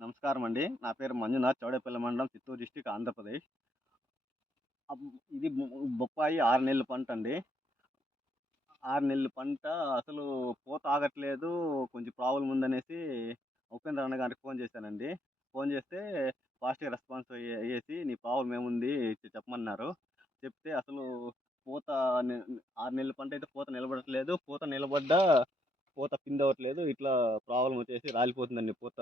నమస్కారం అండి. నా పేరు మంజునాథ్. చౌడేపల్లి మండలం, చిత్తూరు డిస్ట్రిక్ట్, ఆంధ్రప్రదేశ్. ఇది బొప్పాయి 6 నెలల పంటండి. 6 నెలల పంట అసలు పూత ఆగట్లేదు. కొంచెం ప్రాబ్లమ్ ఉందనేసి ఉపేంద్ర అన్న గారికి ఫోన్ చేశానండి. ఫోన్ చేస్తే ఫాస్ట్‌గా రెస్పాన్స్ అయ్యేసి నీ ప్రాబ్లమ్ ఏముంది చెప్పమన్నారు. చెప్తే అసలు పూత 6 నెలల పంట అయితే పూత నిలబడట్లేదు. పూత నిలబడ్డా పూత పిందవ్వట్లేదు. ఇట్లా ప్రాబ్లమ్ వచ్చేసి రాలిపోతుందండి పూత.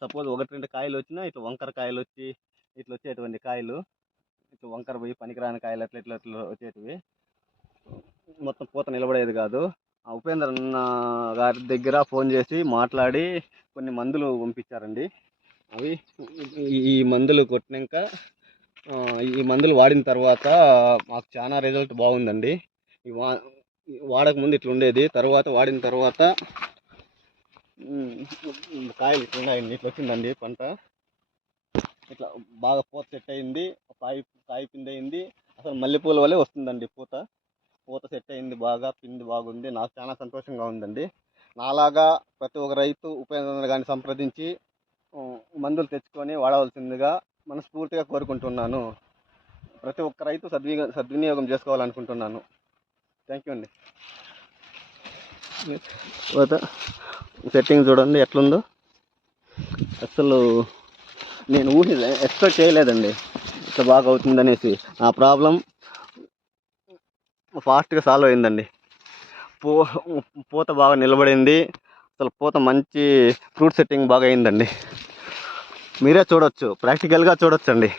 సపోజ్ 1, 2 కాయలొచ్చినా ఇట్లా వంకర కాయలొచ్చి ఇట్లా వచ్చేటువంటి కాయలు. ఇట్లా వంకర పోయి పనికిరాని కాయలు అట్లా వచ్చేటివి. మొత్తం పూత నిలబడేది కాదు. ఆ ఉపేంద్ర అన్న గారి దగ్గర ఫోన్ చేసి మాట్లాడి కొన్ని మందులు పంపించారండి. అవి ఈ మందులు కొట్టినాక ఈ మందులు వాడిన తర్వాత మాకు చాలా రిజల్ట్ బాగుందండి. వాడకముందు ఇట్లా ఉండేది. తర్వాత వాడిన తర్వాత కాయలు ఇట్లా ఉన్నాయండి. ఇట్లా వచ్చిందండి పంట. ఇట్లా బాగా పూత సెట్ అయింది. కాయ పిండి అయింది. అసలు మల్లెపూల వల్లే వస్తుందండి పూత సెట్ అయింది. బాగా పిండి బాగుంది. నాకు చాలా సంతోషంగా ఉందండి. నాలాగా ప్రతి ఒక్క రైతు ఉపేంద్ర గారిని సంప్రదించి మందులు తెచ్చుకొని వాడవలసిందిగా మనస్ఫూర్తిగా కోరుకుంటున్నాను. ప్రతి ఒక్క రైతు సద్వినియోగం చేసుకోవాలనుకుంటున్నాను. థ్యాంక్ యూ అండి. సెట్టింగ్ చూడండి ఎట్లుందో. అసలు నేను ఎక్స్పెక్ట్ చేయలేదండి ఇట్లా బాగా అవుతుందనేసి. ఆ ప్రాబ్లం ఫాస్ట్గా సాల్వ్ అయిందండి. పూత బాగా నిలబడింది. అసలు పూత మంచి ఫ్రూట్ సెట్టింగ్ బాగా అయిందండి. మీరే చూడొచ్చు, ప్రాక్టికల్గా చూడొచ్చండి.